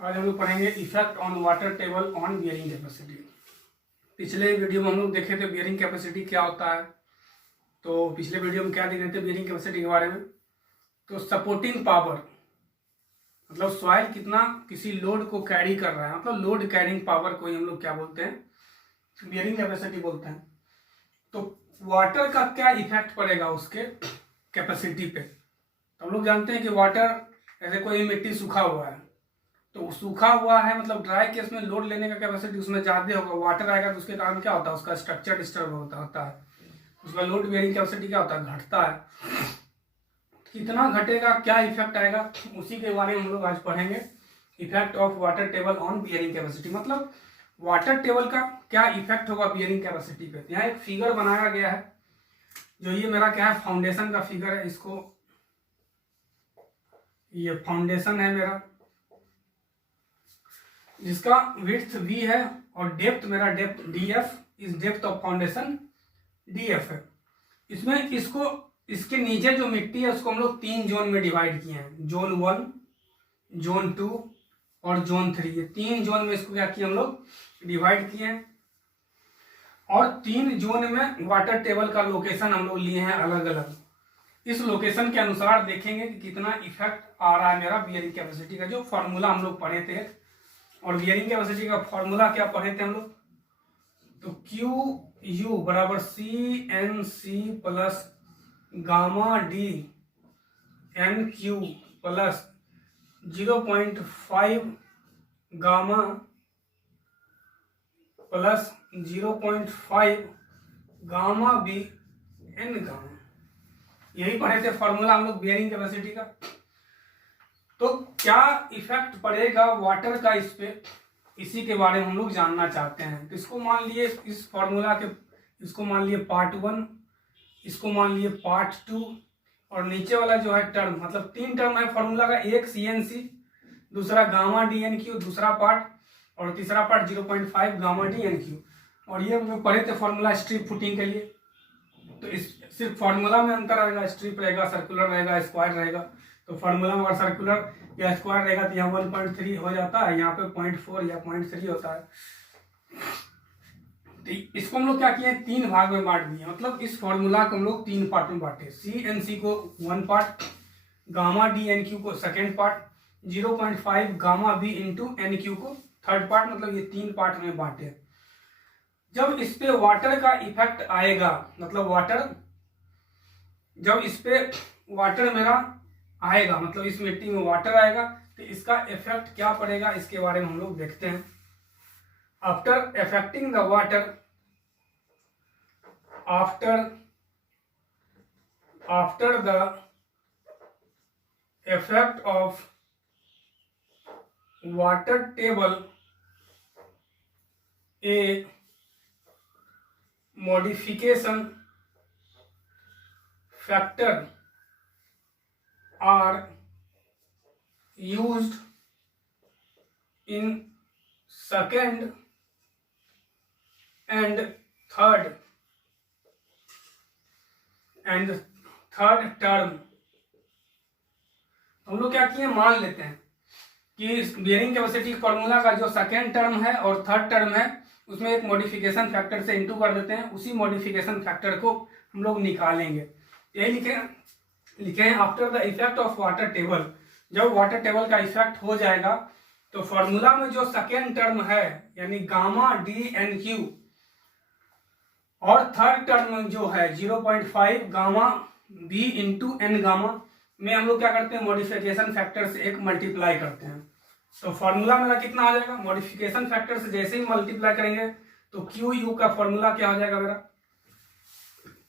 आज हम लोग पढ़ेंगे effect on water table on bearing capacity. पिछले वीडियो में हम लोग देखे थे बियरिंग कैपेसिटी क्या होता है। तो पिछले वीडियो में क्या देख रहे थे बियरिंग कैपेसिटी के बारे में। तो सपोर्टिंग पावर मतलब सॉइल कितना किसी लोड को कैरी कर रहा है, मतलब लोड कैरिंग पावर को ही हम लोग क्या बोलते हैं, बियरिंग कैपेसिटी बोलते हैं। तो वाटर का क्या इफेक्ट पड़ेगा उसके कैपेसिटी पे। तो हम लोग जानते हैं कि वाटर, ऐसे कोई मिट्टी सूखा हुआ है तो सूखा हुआ है मतलब ड्राई केस में लोड लेने का कैपेसिटी उसमें ज़्यादा होगा। वाटर आएगा तो उसके कारण क्या होता है, उसका स्ट्रक्चर डिस्टर्ब होता है, उसका लोड बेयरिंग कैपेसिटी क्या होता है, घटता है। कितना घटेगा, क्या इफेक्ट आएगा, उसी के बारे में हम लोग आज पढ़ेंगे। Effect of water table on bearing capacity, मतलब वाटर टेबल का क्या इफेक्ट होगा बियरिंग कैपेसिटी पे। यहाँ एक फिगर बनाया गया है, जो ये मेरा क्या है, फाउंडेशन का फिगर है। इसको, ये फाउंडेशन है मेरा, जिसका विड्थ v है और डेप्थ मेरा डेप्थ df, इस डेप्थ ऑफ फाउंडेशन df है। इसमें इसके नीचे जो मिट्टी है उसको हम लोग 3 जोन में डिवाइड किए हैं, जोन 1, जोन 2 और जोन 3। ये 3 जोन में इसको क्या किया हम लोग, डिवाइड किए हैं। और 3 जोन में वाटर टेबल का लोकेशन हम लोग लिए हैं अलग अलग। इस लोकेशन के अनुसार देखेंगे कि कितना इफेक्ट आ रहा है मेरा बियरिंग कैपेसिटी का, जो फॉर्मूला हम लोग पढ़े थे। और बियरिंग कैपेसिटी का फॉर्मूला क्या पढ़े थे हम लोग, तो क्यू यू बराबर C N C plus gamma D N Q plus 0.5 gamma plus 0.5 gamma B N gamma. यही पढ़े थे फॉर्मूला हम लोग बियरिंग कैपेसिटी का। तो क्या इफेक्ट पड़ेगा वाटर का इस पे, इसी के बारे में हम लोग जानना चाहते हैं। तो इसको मान लिए, इस फॉर्मूला के, इसको मान लिए पार्ट 1, इसको मान लिए पार्ट 2, और नीचे वाला जो है टर्म, मतलब 3 टर्म है फॉर्मूला का, एक CNC, दूसरा गामा DNQ दूसरा पार्ट, और तीसरा पार्ट 0.5 गामा DNQ। और ये हम लोग पढ़े थे फॉर्मूला स्ट्रिप फुटिंग के लिए। तो इस सिर्फ फॉर्मूला में अंतर रहेगा, स्ट्रिप रहेगा, सर्कुलर रहेगा, स्क्वायर रहेगा। तो फॉर्मूला में अगर सर्कुलर या स्क्वायर रहेगा तो यहाँ 1.3 हो जाता है, यहाँ पे 0.4 या 0.3 होता है। तो इसको हम लोग क्या किए, 3 भाग में बांट दिए। मतलब इस फॉर्मूला को हम लोग 3 पार्ट में बांटे। CNC को 1 पार्ट, गामा DNQ को 2nd part, 0.5 gamma B into NQ को 3rd पार्ट, मतलब ये 3 पार्ट में बांटे। जब इस पे वाटर का इफेक्ट आएगा, मतलब वाटर, जब इस पे वाटर मेरा आएगा, मतलब इस मिट्टी में वाटर आएगा, तो इसका इफेक्ट क्या पड़ेगा, इसके बारे में हम लोग देखते हैं। After effecting the water, after the effect of water table, a modification factor are used in 2nd and 3rd term। हम लोग क्या किए, मान लेते हैं कि बियरिंग कैपेसिटी फॉर्मूला का जो 2nd टर्म है और 3rd टर्म है, उसमें एक मॉडिफिकेशन फैक्टर से इंटू कर देते हैं। उसी मॉडिफिकेशन फैक्टर को हम लोग निकालेंगे। यही लिखे हैं after the effect of water table. जब वाटर टेबल का इफेक्ट हो जाएगा तो फॉर्मूला में जो 2nd टर्म है यानी गामा DNQ, और 3rd टर्म जो है 0.5 gamma B into N gamma में हम लोग क्या करते हैं, मॉडिफिकेशन फैक्टर से एक मल्टीप्लाई करते हैं। तो फॉर्मूला मेरा कितना आ जाएगा, मॉडिफिकेशन फैक्टर से जैसे ही मल्टीप्लाई करेंगे तो क्यू यू का फॉर्मूला क्या हो जाएगा मेरा,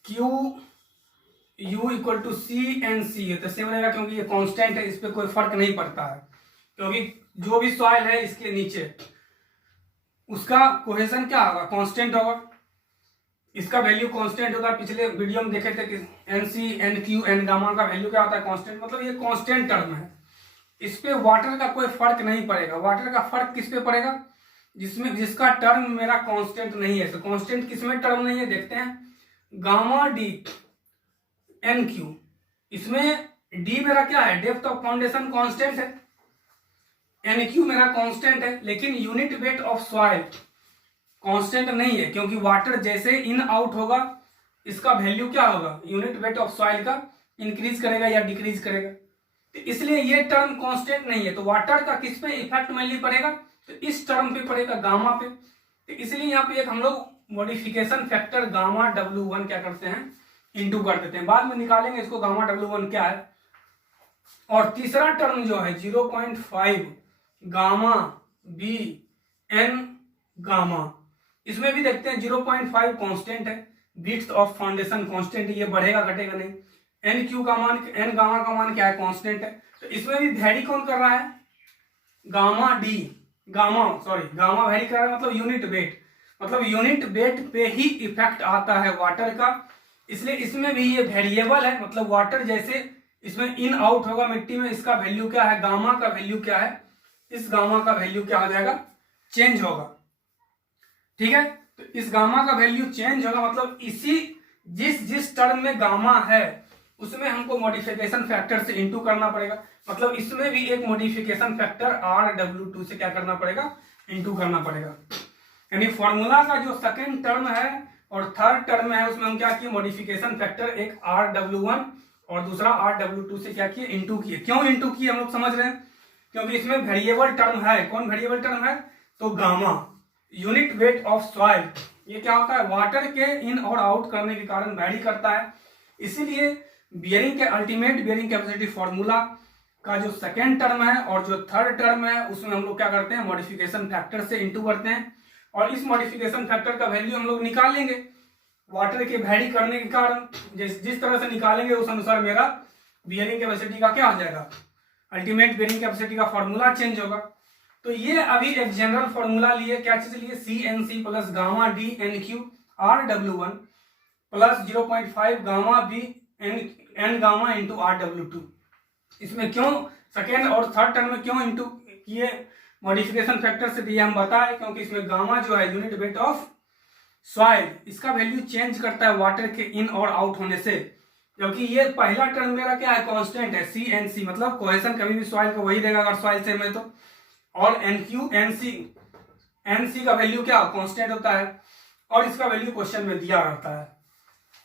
Q U equal to CNC है। तो सेम रहेगा क्योंकि ये कांस्टेंट है, इस पर कोई फर्क नहीं पड़ता है, क्योंकि जो भी सॉइल है इसके नीचे उसका कोहेशन क्या होगा, कांस्टेंट होगा। इसका वैल्यू कांस्टेंट होगा। पिछले वीडियो में देखे थे कि NC NQ N गामा का वैल्यू क्या होता है, कांस्टेंट, मतलब ये कांस्टेंट टर्म है। इस पे वाटर का कोई फर्क नहीं पड़ेगा। वाटर का फर्क किस पे पड़ेगा, जिसका टर्म मेरा कांस्टेंट नहीं है। तो कांस्टेंट किसमें टर्म नहीं है, देखते हैं। गामा DNQ, इसमें डी मेरा क्या है, डेप्थ ऑफ फाउंडेशन कांस्टेंट है, एन क्यू मेरा कांस्टेंट है, लेकिन unit weight of soil constant नहीं है, क्योंकि वाटर जैसे इन आउट होगा इसका वैल्यू क्या होगा, यूनिट वेट ऑफ सॉइल का इंक्रीज करेगा या डिक्रीज करेगा। तो इसलिए ये टर्म कांस्टेंट नहीं है। तो वाटर का किस पे इफेक्ट मेनली पड़ेगा, तो इस टर्म पे पड़ेगा, गामा पे। तो इसलिए यहाँ पे एक हम लोग मॉडिफिकेशन फैक्टर गामा W1 क्या करते हैं, इंटू कर देते हैं। बाद में निकालेंगे इसको गामा W1 क्या है। और तीसरा टर्म जो है 0.5 गामा बी एन गामा, इसमें भी देखते हैं 0.5 कांस्टेंट है, बिट्स ऑफ फाउंडेशन कांस्टेंट, ये बढ़ेगा घटेगा नहीं। एन क्यू का मान, एन गामा का मान क्या है, कांस्टेंट है। तो इसमें भी वैरी कौन कर रहा है, गामा डी, गामा वैरी कर रहा है, मतलब यूनिट वेट, मतलब यूनिट वेट पे ही इफेक्ट आता है वाटर का। इसलिए इसमें भी ये वेरिएबल है, मतलब वाटर जैसे इसमें इन आउट होगा मिट्टी में, इसका वैल्यू क्या है, गामा का वैल्यू क्या है, इस गामा का वैल्यू क्या हो जाएगा, चेंज होगा। ठीक है, तो इस गामा का वैल्यू चेंज होगा, मतलब इसी जिस टर्म में गामा है उसमें हमको मॉडिफिकेशन फैक्टर से इंटू करना पड़ेगा। मतलब इसमें भी एक मॉडिफिकेशन फैक्टर RW2 से क्या करना पड़ेगा, इंटू करना पड़ेगा। यानी फॉर्मूला का जो सेकेंड टर्म है और थर्ड टर्म है उसमें हम क्या किए, मॉडिफिकेशन फैक्टर एक RW1 और दूसरा RW2 से क्या किए, इंटू किए। क्यों इंटू किए हम लोग समझ रहे हैं, क्योंकि इसमें वेरिएबल टर्म है। कौन वेरिएबल टर्म है, तो gamma, unit weight of soil, ये क्या होता है, वाटर के इन और आउट करने के कारण वैरी करता है। इसीलिए बियरिंग के अल्टीमेट बियरिंग कैपेसिटी फॉर्मूला का जो सेकेंड टर्म है और जो थर्ड टर्म है उसमें हम लोग क्या करते हैं, मॉडिफिकेशन फैक्टर से इंटू करते हैं। और इस मॉडिफिकेशन फैक्टर का वैल्यू हम लोग निकालेंगे वाटर के वैरी करने के कारण। जिस तरह से निकालेंगे उस अनुसार मेरा बियरिंग कैपेसिटी का क्या हो जाएगा, अल्टीमेट बियरिंग कैपेसिटी का फॉर्मूला चेंज होगा। तो ये अभी एक जनरल फॉर्मूला लिए, क्या चीज लिए, CNC plus gamma D N Q RW1 plus 0.5 gamma B N gamma into RW2। इसमें क्यों सेकेंड और थर्ड टर्म में क्यों इंटू किए मॉडिफिकेशन फैक्टर से दिए हम बताए, क्योंकि इसमें गामा जो है यूनिट वेट ऑफ सॉइल, इसका वैल्यू चेंज करता है वाटर के इन और आउट होने से। क्योंकि ये पहला टर्म मेरा क्या है, कांस्टेंट है, CNC, मतलब कोहेशन कभी भी सॉइल का वही देगा अगर सॉइल सेम है तो। और NQ NC का वैल्यू क्या कांस्टेंट होता है, और इसका वैल्यू क्वेश्चन में दिया रहता है।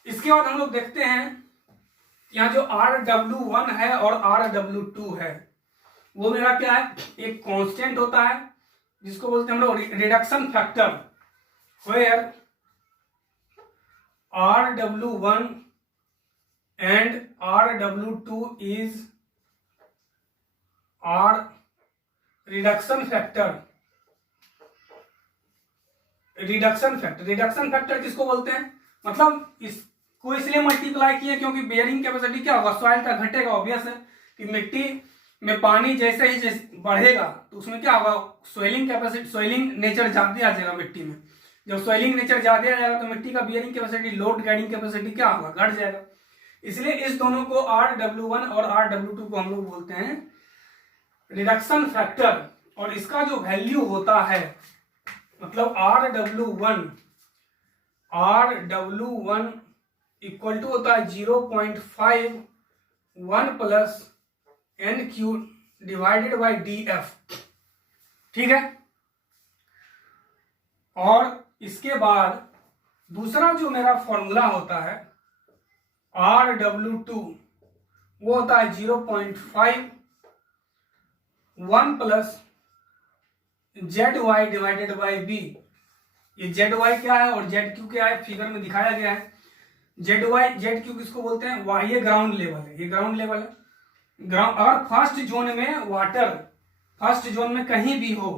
इसके बाद हम लोग देखते हैं यहाँ जो RW1 है और RW2 है वो मेरा क्या है, एक कांस्टेंट होता है जिसको बोलते हैं हम लोग reduction factor, where RW1 and RW2 is reduction factor. Reduction factor किसको बोलते हैं, मतलब इसको इसलिए मल्टीप्लाई किए क्योंकि बेयरिंग कैपेसिटी क्या होगा, सॉइल का घटेगा। ऑब्वियस है कि मिट्टी में पानी जैसे ही बढ़ेगा तो उसमें क्या होगा, सोइलिंग कैपेसिटी, सोइलिंग नेचर ज्यादा आ जाएगा मिट्टी में। जब सोइलिंग नेचर ज्यादा आ जाएगा तो मिट्टी का bearing capacity, load carrying capacity क्या होगा, घट जाएगा। इसलिए इस दोनों को RW1 और RW2 को हम लोग बोलते हैं रिडक्शन फैक्टर। और इसका जो वैल्यू होता है, मतलब RW1 इक्वल टू होता है 0.5 1 plus NQ divided by DF। ठीक है, और इसके बाद दूसरा जो मेरा फॉर्मूला होता है RW2 वो होता है 0.5 1 plus ZY divided by B। ये ZY क्या है और ZQ क्या है फिगर में दिखाया गया है। ZQ किसको बोलते हैं, ये ग्राउंड लेवल है, ये ग्राउंड लेवल है। ग्राउंड, अगर फर्स्ट जोन में वाटर, फर्स्ट जोन में कहीं भी हो,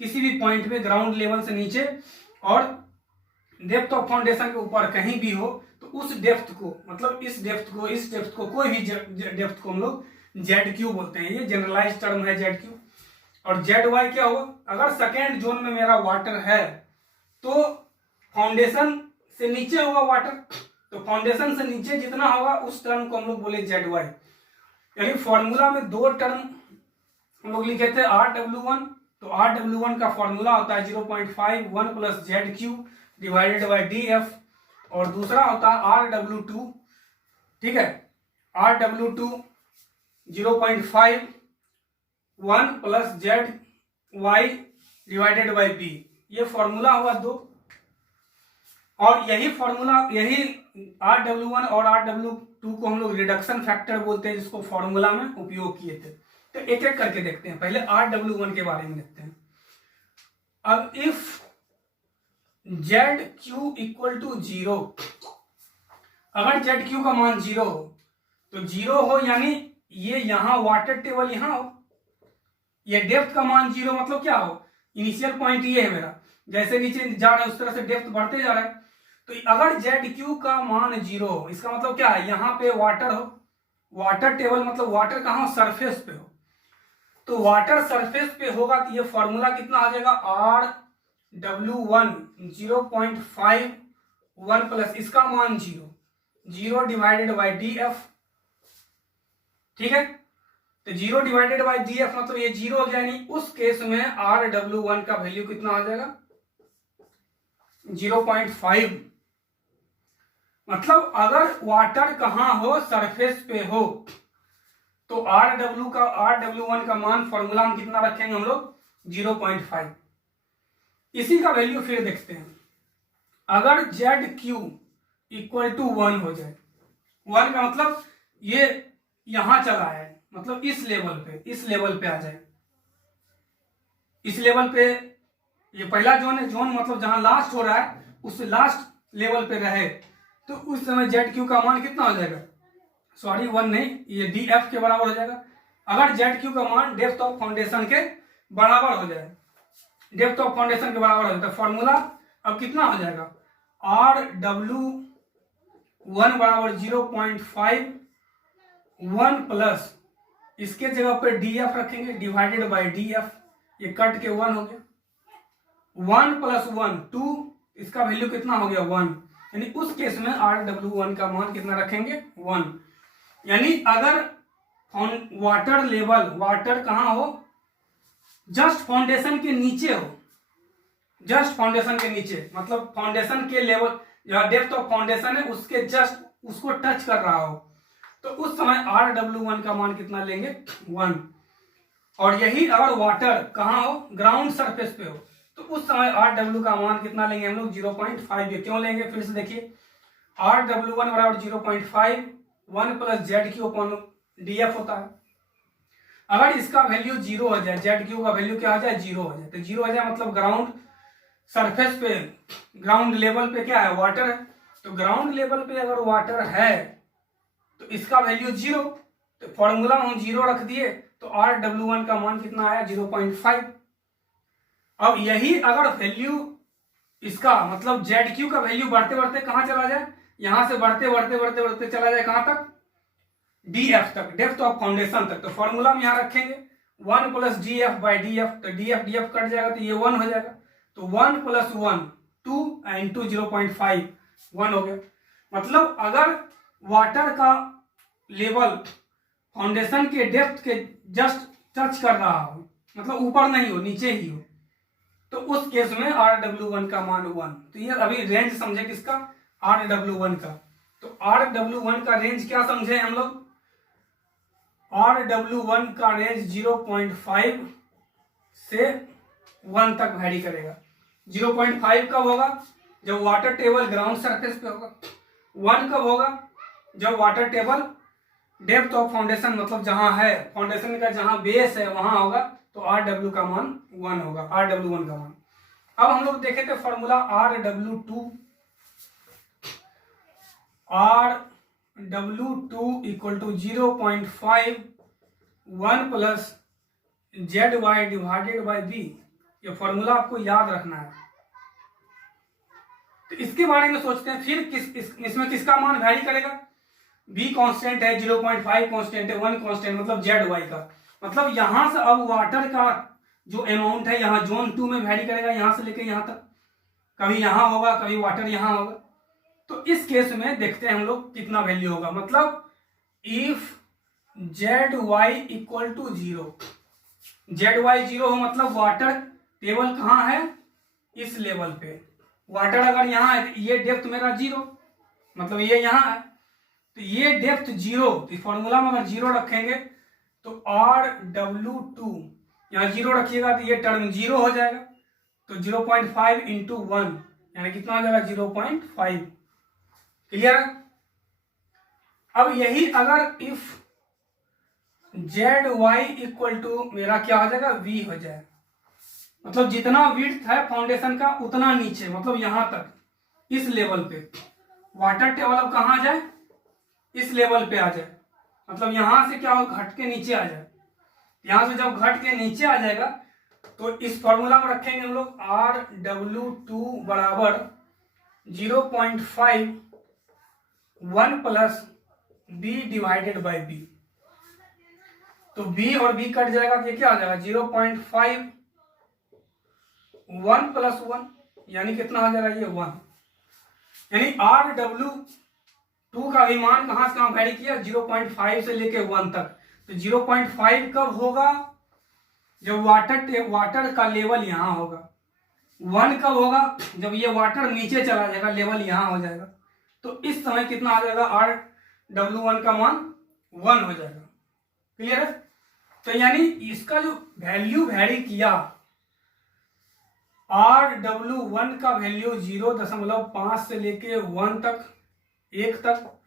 किसी भी पॉइंट में ग्राउंड लेवल से नीचे और डेप्थ ऑफ फाउंडेशन के ऊपर कहीं भी हो, तो उस डेप्थ को, मतलब इस डेप्थ को कोई भी डेप्थ को हम लोग ZQ बोलते हैं। ये जनरलाइज टर्म है ZQ। और ZY क्या होगा, अगर सेकेंड जोन में मेरा वाटर है तो फाउंडेशन से नीचे होगा वाटर, तो फाउंडेशन से नीचे जितना होगा उस टर्म को हम लोग बोले ZY। यानी फॉर्मूला में दो टर्म हम लोग लिखे थे RW1, तो RW1 का फॉर्मूला होता है 0.5 1 plus ZQ divided by DF, और दूसरा होता है RW2। ठीक है, RW2 0.5 1 plus Z Y divided by B, ये फॉर्मूला हुआ 2। और यही फॉर्मूला, यही Rw1 और Rw2 को हम लोग रिडक्शन फैक्टर बोलते हैं, जिसको फॉर्मूला में उपयोग किए थे। तो एक एक करके देखते हैं। पहले Rw1 के बारे में देखते हैं। अब इफ ZQ इक्वल टू 0, अगर ZQ का मान 0 हो तो 0 हो यानी ये यहां वाटर टेबल यहां हो, ये डेप्थ का मान 0 मतलब क्या हो, इनिशियल पॉइंट ये है मेरा, जैसे नीचे जा रहा है उस तरह से डेप्थ बढ़ते जा रहा है। तो अगर ZQ का मान 0 हो, इसका मतलब क्या है, यहाँ पे वाटर हो, वाटर टेबल मतलब वाटर कहाँ हो, सरफेस पे हो। तो वाटर सरफेस पे होगा तो ये फॉर्मूला कितना आ जाएगा, Rw1 0.51 प्लस इसका मान 0 डिवाइडेड बाई DF। ठीक है, तो 0 डिवाइडेड बाई DF मतलब ये 0 हो गया, यानी उस केस में Rw1 का वैल्यू कितना आ जाएगा, 0.5। मतलब अगर वाटर कहां हो, सरफेस पे हो, तो Rw1 का मान फॉर्मूला में कितना रखेंगे हम लोग, 0.5। इसी का वैल्यू फिर देखते हैं। अगर ZQ इक्वल टू 1 हो जाए, 1 का मतलब ये यहां चला है, मतलब इस लेवल पे आ जाए, इस लेवल पे, ये पहला जोन है, जोन मतलब जहां लास्ट हो रहा है उस लास्ट लेवल पे रहे, तो उस समय ZQ का मान कितना हो जाएगा, सॉरी 1 नहीं, ये DF के बराबर हो जाएगा। अगर ZQ का मान डेप्थ ऑफ फाउंडेशन के बराबर हो जाए, डेप्थ ऑफ फाउंडेशन के बराबर हो जाए, तो फॉर्मूला अब कितना हो जाएगा, Rw1 बराबर 0.5 1 प्लस इसके जगह पर DF रखेंगे डिवाइडेड बाई DF, ये कट के 1 हो गया, 1 प्लस 1 2, इसका वैल्यू कितना हो गया 1, यानी उस केस में Rw1 का मान कितना रखेंगे 1। यानी अगर वाटर लेवल, वाटर कहां हो, जस्ट फाउंडेशन के नीचे हो, जस्ट फाउंडेशन के नीचे मतलब फाउंडेशन के लेवल, डेप्थ ऑफ फाउंडेशन है उसके जस्ट उसको टच कर रहा हो, तो उस समय Rw1 का मान कितना लेंगे 1। और यही अगर वाटर कहां हो, ग्राउंड सरफेस पे हो, तो उस समय Rw का मान कितना लेंगे हम लोग 0.5। क्यों लेंगे, फिर से देखिए, Rw1 बराबर 0.5 1 प्लस ZQ अपॉन DF होता है। अगर इसका वैल्यू 0 हो जाए, ZQ का वैल्यू क्या हो जाए, 0 हो जाए, तो 0 हो जाए मतलब ग्राउंड सरफेस पे, ग्राउंड लेवल पे क्या है, वाटर है। तो ग्राउंड लेवल पे अगर वाटर है तो इसका वैल्यू 0, तो फॉर्मूला में हम 0 रख दिए, तो Rw1 का मान कितना आया 0.5। अब यही अगर वैल्यू इसका मतलब ZQ का वैल्यू बढ़ते बढ़ते कहां चला जाए, यहां से बढ़ते बढ़ते बढ़ते बढ़ते चला जाए कहां तक, DF तक, डेप्थ ऑफ फाउंडेशन तक, तो फॉर्मूला में यहां रखेंगे 1 प्लस DF बाई DF, तो DF कट जाएगा तो ये 1 हो जाएगा, तो 1 प्लस 1 2 इंटू 0.5 1 हो गया। मतलब अगर वाटर का लेवल फाउंडेशन के डेप्थ के जस्ट टच कर रहा हो, मतलब ऊपर नहीं हो नीचे ही हो, तो उस केस में Rw1 का मान 1। तो ये अभी रेंज समझे किसका, Rw1 का। तो Rw1 का रेंज क्या समझे हम लोग, Rw1 का रेंज 0.5 से 1 तक वैरी करेगा। 0.5 कब होगा, जब वाटर टेबल ग्राउंड सरफेस पे होगा। 1 कब होगा, जब water table depth of foundation मतलब जहां है, फाउंडेशन का जहां बेस है वहां होगा, तो Rw का मान 1 होगा, Rw1 का मान। अब हम लोग देखे थे formula Rw2 equal to 0.5 1 plus ZY divided by B। ये फॉर्मूला आपको याद रखना है। तो इसके बारे में सोचते हैं फिर इसमें किसका मान वैरी करेगा, B कांस्टेंट है, 0.5 कांस्टेंट है, 1 कांस्टेंट मतलब ZY का। मतलब यहां से अब वाटर का जो अमाउंट है यहाँ जोन 2 में वैरी करेगा, यहां से लेके यहां तक, कभी यहां होगा कभी वाटर यहां होगा। तो इस केस में देखते हैं हम लोग कितना वैल्यू होगा। मतलब if ZY equal to 0, ZY 0 हो मतलब वाटर टेबल कहां है, इस लेवल पे। वाटर अगर यहां है तो ये डेप्थ मेरा 0, मतलब ये यहां है, तो ये डेप्थ 0, तो फॉर्मूला में अगर 0 रखेंगे तो Rw2 यहाँ 0 रखिएगा तो ये टर्म 0 हो जाएगा, तो 0.5 इंटू 1 यानी कितना हो जाएगा 0.5। क्लियर है। अब यही अगर इफ ZY इक्वल टू मेरा क्या हो जाएगा V हो जाए, मतलब जितना विड्थ है फाउंडेशन का उतना नीचे, मतलब यहां तक इस लेवल पे वाटर टेबल अब कहां आ जाए, इस लेवल पे आ जाए, मतलब यहां से क्या हो घट के नीचे आ जाए। यहां से जब घट के नीचे आ जाएगा तो इस फॉर्मूला में रखेंगे हम लोग Rw2 बराबर 0.5 1 plus B divided by B। तो B और B कट जाएगा तो ये क्या हो जाएगा 0.5 1 प्लस 1 यानी कितना हो जाएगा ये 1, यानी Rw2 का भी मान कहां से कहां वैरी किया 0.5 से लेके 1 तक। तो 0.5 कब होगा जब वाटर का लेवल यहां होगा, 1 कब होगा जब ये वाटर नीचे चला जाएगा, लेवल यहां हो जाएगा। तो इस समय कितना आ जाएगा Rw1 का मान 1 हो जाएगा। क्लियर है। तो यानी इसका जो वैल्यू वैरी किया Rw1 का वैल्यू 0.5 से लेके 1 तक, 1 तक,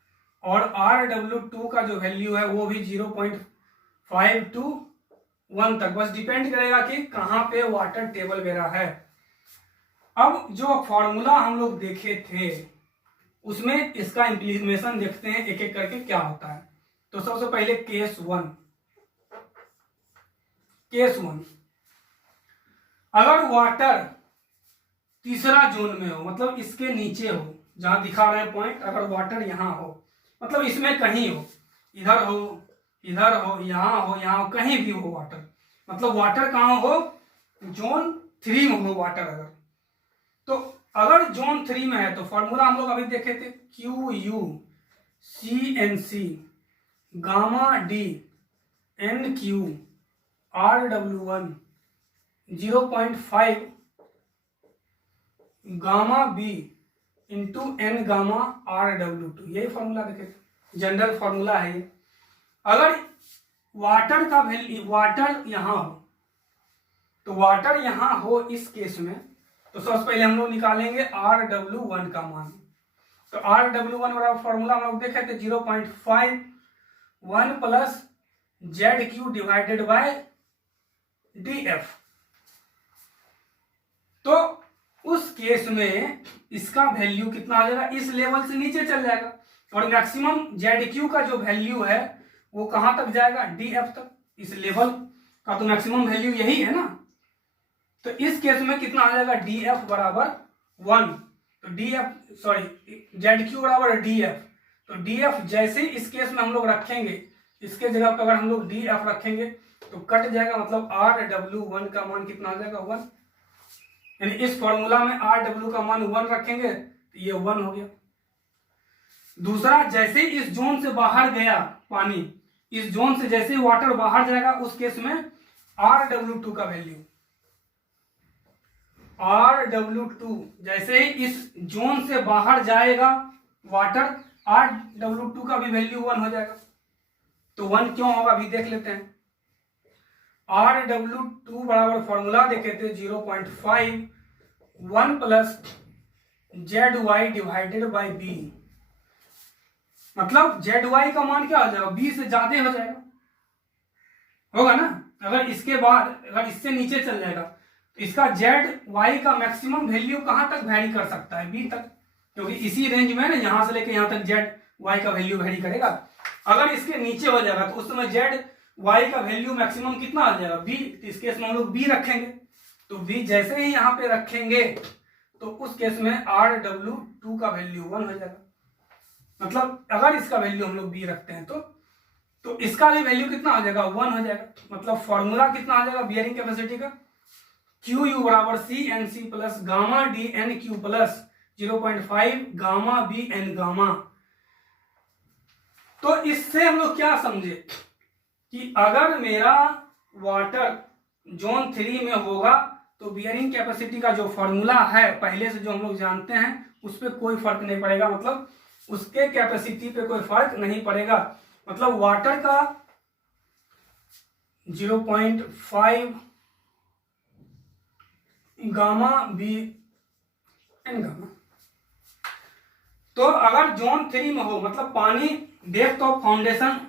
और Rw2 का जो वैल्यू है वो भी 0.5 टू 1 तक, बस डिपेंड करेगा कि कहां पे वाटर टेबल मेरा है। अब जो फॉर्मूला हम लोग देखे थे उसमें इसका इंप्लीमेशन देखते हैं एक एक करके क्या होता है। तो सबसे पहले केस वन, अगर वाटर तीसरा जोन में हो, मतलब इसके नीचे हो, जहां दिखा रहे हैं पॉइंट, अगर वाटर यहां हो, मतलब इसमें कहीं हो, इधर हो, इधर हो, यहां हो, कहीं भी हो वाटर, मतलब वाटर कहां हो जोन 3 में हो वाटर। तो अगर जोन 3 में है तो फॉर्मूला हम लोग अभी देखे थे QUCNC gamma D NQ Rw1 0.5 gamma B into N gamma Rw2, यही फॉर्मूला देखे थे, जनरल फॉर्मूला है ये। अगर वाटर का वैल्यू, वाटर यहां हो, तो वाटर यहां हो इस केस में, तो सबसे पहले हम लोग निकालेंगे Rw1 का मान। तो Rw1 वाला फॉर्मूला हम लोग देखे थे 0.5 1 plus ZQ divided by DF। तो उस केस में इसका वैल्यू कितना आ जाएगा, इस लेवल से नीचे चल जाएगा, और मैक्सिमम ZQ का जो वैल्यू है वो कहां तक जाएगा DF तक, इस लेवल का तो मैक्सिमम वैल्यू यही है ना। तो इस केस में कितना आ जाएगा DF बराबर 1, तो DF सॉरी ZQ बराबर DF, तो DF जैसे इस केस में हम लोग रखेंगे, इसके जगह पर अगर हम लोग DF रखेंगे तो कट जाएगा, मतलब Rw1 का मान कितना आ जाएगा 1, यानी इस फॉर्मूला में Rw का मान 1 रखेंगे तो ये 1 हो गया। दूसरा, जैसे इस जोन से बाहर गया पानी, इस जोन से जैसे वाटर बाहर जाएगा उस केस में Rw2 का वैल्यू, Rw2 जैसे ही इस जोन से बाहर जाएगा वाटर, Rw2 का भी वैल्यू 1 हो जाएगा। तो 1 क्यों होगा अभी देख लेते हैं। Rw2 बराबर फॉर्मूला देखे थे 0.5 1 plus ZY divided by B, मतलब ZY का मान क्या हो जाएगा B से ज्यादा हो जाएगा, होगा ना। अगर इसके बाद अगर इससे नीचे चल जाएगा तो इसका ZY का मैक्सिमम वैल्यू कहां तक वैरी कर सकता है B तक, क्योंकि इसी रेंज में ना यहां से लेके यहां तक ZY का वैल्यू वैरी करेगा। अगर इसके नीचे हो जाएगा तो उस समय ZY का वैल्यू मैक्सिमम कितना आ जाएगा B, तो इस केस में हम लोग B रखेंगे, तो B जैसे ही यहाँ पे रखेंगे तो उस केस में Rw2 का वैल्यू 1 हो जाएगा, मतलब अगर इसका वैल्यू हम लोग B रखते हैं तो इसका भी वैल्यू कितना आ जाएगा 1 हो जाएगा। मतलब फॉर्मूला कितना आ जाएगा बियरिंग कैपेसिटी का QU बराबर CNC plus gamma D NQ plus 0.5 gamma B N gamma. तो इससे हम लोग क्या समझे कि अगर मेरा वाटर जोन 3 में होगा तो बियरिंग कैपेसिटी का जो फॉर्मूला है पहले से जो हम लोग जानते हैं उस पर कोई फर्क नहीं पड़ेगा, मतलब उसके कैपेसिटी पे कोई फर्क नहीं पड़ेगा। मतलब वाटर का 0.5 गामा बी एन गामा। तो अगर जोन 3 में हो, मतलब पानी depth of foundation,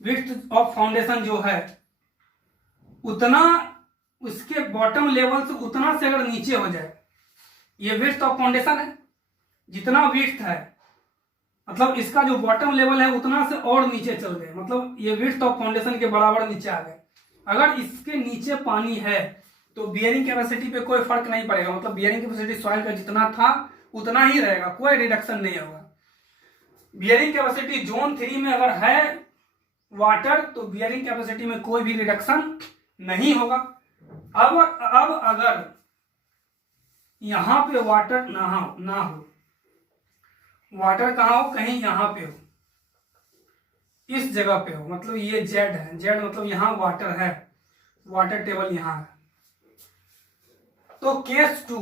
width of foundation जो है उतना, उसके बॉटम लेवल से उतना से अगर नीचे हो जाए, ये विड्थ ऑफ फाउंडेशन है, जितना विड्थ है मतलब इसका जो बॉटम लेवल है उतना से और नीचे चल गए, मतलब ये विड्थ ऑफ फाउंडेशन के बराबर नीचे आ गए। अगर इसके नीचे पानी है तो बियरिंग कैपेसिटी पे कोई फर्क नहीं पड़ेगा, मतलब बियरिंग कैपेसिटी सॉइल का जितना था उतना ही रहेगा, कोई रिडक्शन नहीं होगा। बियरिंग कैपेसिटी जोन 3 में अगर है वाटर तो बियरिंग कैपेसिटी में कोई भी रिडक्शन नहीं होगा। अब अगर यहां पे वाटर ना हो, वाटर कहां हो, कहीं यहां पे हो, इस जगह पे हो, मतलब ये जेड है, जेड मतलब यहां वाटर है, वाटर टेबल यहां है। तो केस 2,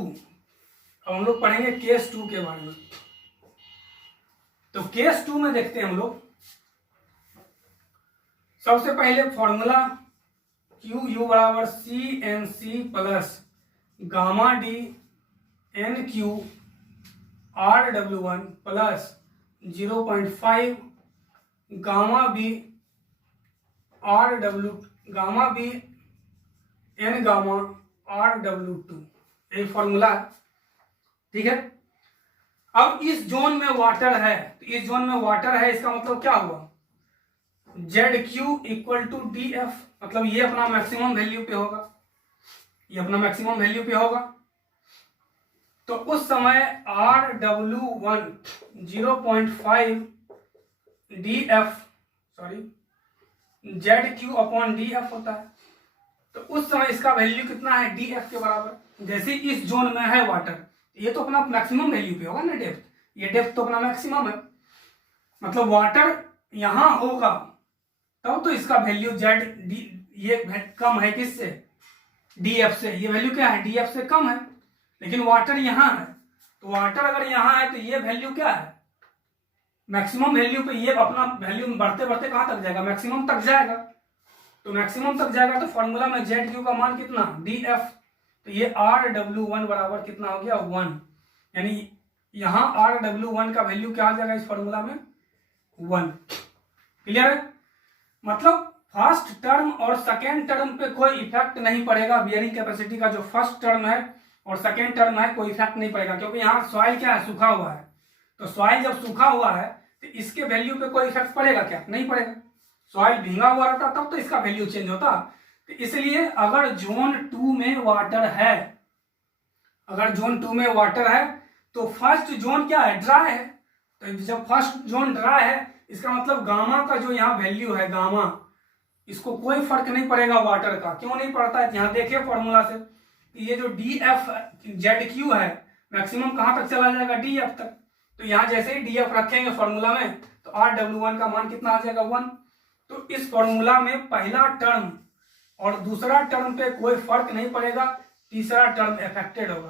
अब हम लोग पढ़ेंगे केस 2 के बारे में। तो केस 2 में देखते हैं हम लोग, सबसे पहले फॉर्मूला क्यू यू बराबर C N C plus gamma D N Q R W 1 plus 0.5 gamma B R W, gamma B N gamma R W 2, ये फॉर्मूला है, ठीक है। अब इस जोन में वाटर है, तो इस जोन में वाटर है, इसका मतलब क्या हुआ, Z Q equal to D F, मतलब ये अपना मैक्सिमम वैल्यू पे होगा, ये अपना मैक्सिमम वैल्यू पे होगा। तो उस समय are W 1 0.5 D F, sorry Z Q upon D F होता है। तो उस समय इसका वैल्यू कितना है, डी एफ के बराबर। जैसे इस जोन में है वाटर, ये तो अपना मैक्सिमम वैल्यू पे होगा ना डेप्थ, ये डेप्थ तो अपना मैक्सिमम है, मतलब वाटर यहां होगा तब तो इसका वैल्यू जेड डी, ये कम है किससे, डी एफ से, ये वैल्यू क्या है, डी एफ से कम है। लेकिन वाटर यहां है, तो वाटर अगर यहां है तो ये वैल्यू क्या है, मैक्सिमम वैल्यू पे, ये अपना वैल्यू बढ़ते बढ़ते कहां तक जाएगा, मैक्सिमम तक जाएगा। तो मैक्सिमम तक जाएगा तो फॉर्मूला में जेड क्यू का मान कितना, डी एफ, तो ये आर डब्ल्यू 1 बराबर कितना हो गया, 1, यानी यहां आर डब्ल्यू 1 का वैल्यू क्या आ जाएगा इस फॉर्मूला में, 1। क्लियर है, मतलब फर्स्ट टर्म और सेकेंड टर्म पे कोई इफेक्ट नहीं पड़ेगा, बियरिंग कैपेसिटी का जो फर्स्ट टर्म है और सेकेंड टर्म है कोई इफेक्ट नहीं पड़ेगा, क्योंकि यहाँ सॉइल क्या है, सूखा हुआ है। तो सॉइल जब सूखा हुआ है तो इसके वैल्यू पे कोई इफेक्ट पड़ेगा क्या, नहीं पड़ेगा। सॉइल भींगा हुआ रहता तब तो इसका वैल्यू चेंज होता। तो इसलिए अगर जोन 2 में वाटर है, अगर जोन 2 में वाटर है तो फर्स्ट जोन क्या है, ड्राई है। तो जब फर्स्ट जोन ड्राई है इसका मतलब गामा का जो यहाँ वैल्यू है, गामा, इसको कोई फर्क नहीं पड़ेगा वाटर का। क्यों नहीं पड़ता है, यहाँ देखिए फॉर्मूला से, ये जो डी एफ जेड क्यू है मैक्सिमम कहां तक चला जाएगा, डी एफ तक। तो यहाँ जैसे ही डी एफ रखेंगे फॉर्मूला में तो आर डब्ल्यू 1 का मान कितना आ जाएगा, 1। तो इस फॉर्मूला में पहला टर्म और दूसरा टर्म पे कोई फर्क नहीं पड़ेगा, तीसरा टर्म इफेक्टेड होगा।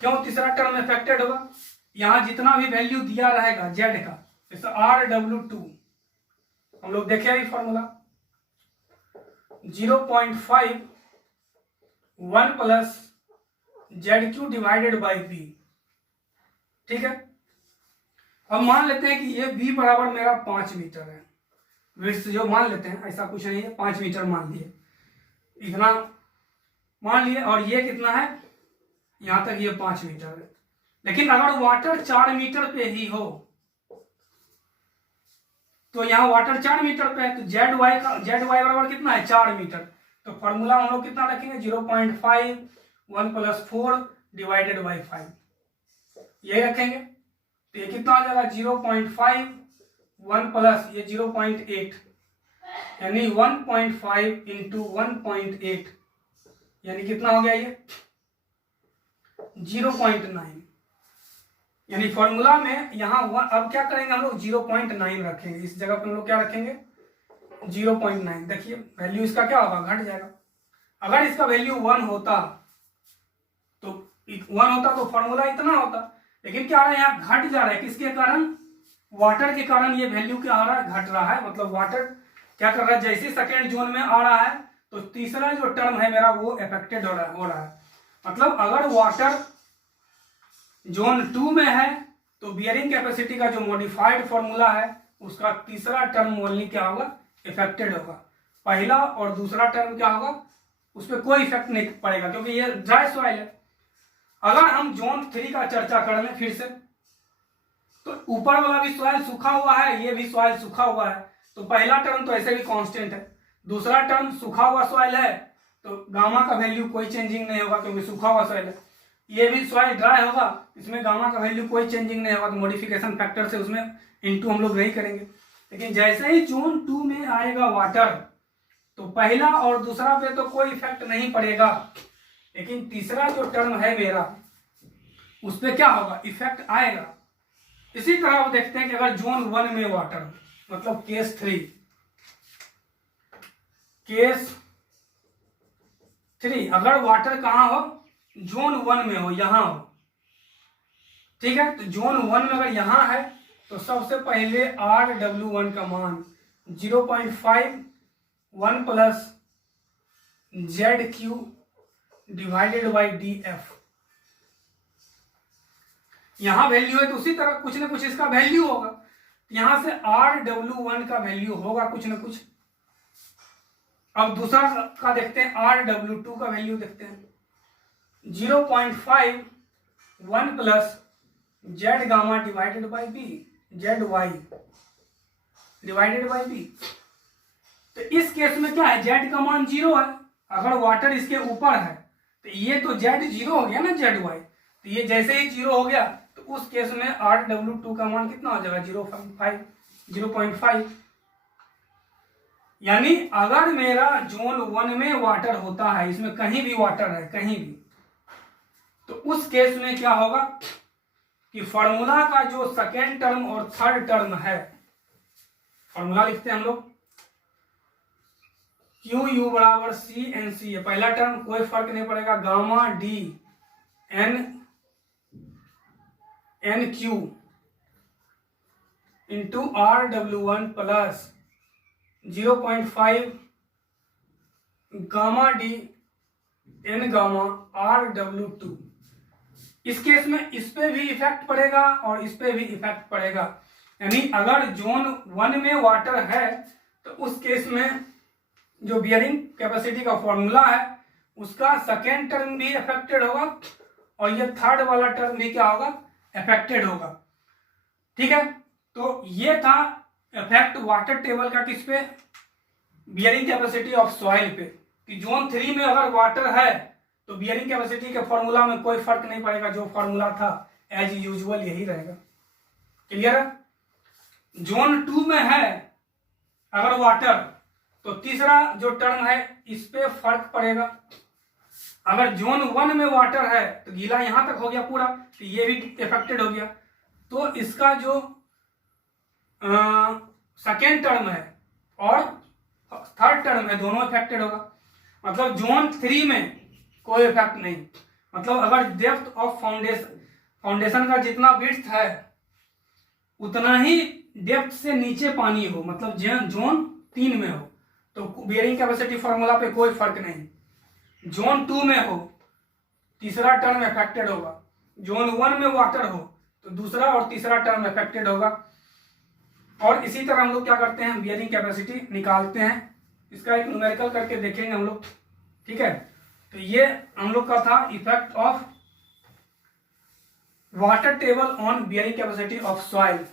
क्यों तीसरा टर्म इफेक्टेड होगा, यहाँ जितना भी वैल्यू दिया रहेगा जेड का, जैसे आर डब्ल्यू 2 हम लोग देखे ये formula 0.5 1 plus Z Q divided by B, ठीक है। अब मान लेते हैं कि ये बी बराबर मेरा 5 मीटर है, विड्थ जो मान लेते हैं, ऐसा कुछ नहीं है, 5 मीटर मान लिए, इतना मान लिए, और ये कितना है, यहां तक ये 5 मीटर है। लेकिन अगर वाटर 4 मीटर पे ही हो, तो यहाँ वाटर 4 मीटर पे है, तो जेड वाई बराबर कितना है, 4 मीटर। तो फॉर्मूला हम लोग कितना रखेंगे, 0.5 1 प्लस 4 डिवाइडेड बाई 5, ये रखेंगे। तो ये कितना आ जाएगा, 0.5 1 प्लस ये 0.8, यानी 1.5 इंटू 1.8, यानी कितना हो गया ये 0.9। यानी फॉर्मूला में यहाँ अब क्या करेंगे हम लोग, 0.9 रखेंगे, इस जगह पे हम लोग क्या रखेंगे, 0.9। देखिए वैल्यू इसका क्या होगा, घट जाएगा। अगर इसका वैल्यू 1 होता तो फॉर्मूला इतना होता, लेकिन क्या है यहाँ घट जा रहा है, किसके कारण, वाटर के कारण ये वैल्यू क्या आ रहा है, घट रहा है। मतलब वाटर क्या कर रहा है, जैसे सेकेंड जोन में आ रहा है तो तीसरा जो टर्म है मेरा वो अफेक्टेड हो रहा है। मतलब अगर वाटर जोन 2 में है तो बियरिंग कैपेसिटी का जो मॉडिफाइड फॉर्मूला है उसका तीसरा टर्म ओनली क्या होगा, इफेक्टेड होगा। पहला और दूसरा टर्म क्या होगा, उस पर कोई इफेक्ट नहीं पड़ेगा क्योंकि ये ड्राई सॉइल है। अगर हम जोन 3 का चर्चा कर लें फिर से, तो ऊपर वाला भी सॉइल सूखा हुआ है, ये भी सॉइल सूखा हुआ है, तो पहला टर्म तो ऐसे भी कांस्टेंट है। दूसरा टर्म सूखा हुआ सॉइल है तो गामा का वैल्यू कोई चेंजिंग नहीं होगा क्योंकि सूखा हुआ सॉइल है। ये भी सॉइल ड्राई होगा, इसमें गामा का वैल्यू कोई चेंजिंग नहीं होगा, तो मॉडिफिकेशन फैक्टर से उसमें इनटू हम लोग नहीं करेंगे। लेकिन जैसे ही जोन 2 में आएगा वाटर तो पहला और दूसरा पे तो कोई इफेक्ट नहीं पड़ेगा, लेकिन तीसरा जो टर्म है मेरा उस पर क्या होगा, इफेक्ट आएगा। इसी तरह आप देखते हैं कि अगर जोन 1 में वाटर, मतलब केस 3 अगर वाटर कहां हो, जोन 1 में हो, यहां हो, ठीक है। तो जोन 1 में अगर यहां है तो सबसे पहले RW1 का मान 0.51 plus ZQ divided by DF, यहां वैल्यू है तो उसी तरह कुछ ना कुछ इसका वैल्यू होगा। यहां से RW1 का वैल्यू होगा कुछ ना कुछ। अब दूसरा का देखते हैं, RW2 का वैल्यू देखते हैं, 0.51 plus Z gamma divided by B, ZY divided by B। तो इस केस में क्या है, Z का मान 0 है, अगर वाटर इसके ऊपर है तो ये तो Z 0 हो गया ना, ZY, तो ये जैसे ही 0 हो गया तो उस केस में RW2 का मान कितना हो जाएगा, 0.5। यानी अगर मेरा जोन 1 में वाटर होता है, इसमें कहीं भी वाटर है कहीं भी, तो उस केस में क्या होगा कि फॉर्मूला का जो सेकेंड टर्म और थर्ड टर्म है, फॉर्मूला लिखते हैं हम लोग, QU बराबर CNC है, पहला टर्म कोई फर्क नहीं पड़ेगा, gamma D NQ into RW1 plus 0.5 gamma D N gamma RW2। इस केस में इस पे भी इफेक्ट पड़ेगा और इस पे भी इफेक्ट पड़ेगा। यानी अगर जोन 1 में वाटर है तो उस केस में जो बियरिंग कैपेसिटी का फॉर्मूला है उसका सेकेंड टर्म भी अफेक्टेड होगा और ये थर्ड वाला टर्म भी क्या होगा, अफेक्टेड होगा। ठीक है, तो ये था इफेक्ट वाटर टेबल का किस पे, बियरिंग कैपेसिटी ऑफ सॉइल पे, कि जोन 3 में अगर वाटर है तो बियरिंग कैपेसिटी के फॉर्मूला में कोई फर्क नहीं पड़ेगा, जो फॉर्मूला था एज यूजुअल यही रहेगा। क्लियर है। जोन 2 में है अगर वाटर तो तीसरा जो टर्म है इस पे फर्क पड़ेगा। अगर जोन 1 में वाटर है तो गीला यहां तक हो गया पूरा, तो ये भी इफेक्टेड हो गया, तो इसका जो सेकेंड टर्म है और थर्ड टर्म है दोनों इफेक्टेड होगा। मतलब जोन 3 में कोई इफेक्ट नहीं, मतलब अगर डेप्थ ऑफ फाउंडेशन का जितना विड्थ है उतना ही डेप्थ से नीचे पानी हो, मतलब जोन 3 में हो तो बियरिंग कैपेसिटी फॉर्मूला पे कोई फर्क नहीं। जोन 2 में हो तीसरा टर्म इफेक्टेड होगा, जोन 1 में वाटर हो तो दूसरा और तीसरा टर्म इफेक्टेड होगा। और इसी तरह हम लोग क्या करते हैं, बियरिंग कैपेसिटी निकालते हैं, इसका एक न्यूमेरिकल करके देखेंगे हम लोग। ठीक है, तो ये हम लोग का था effect of water table on bearing capacity of soil.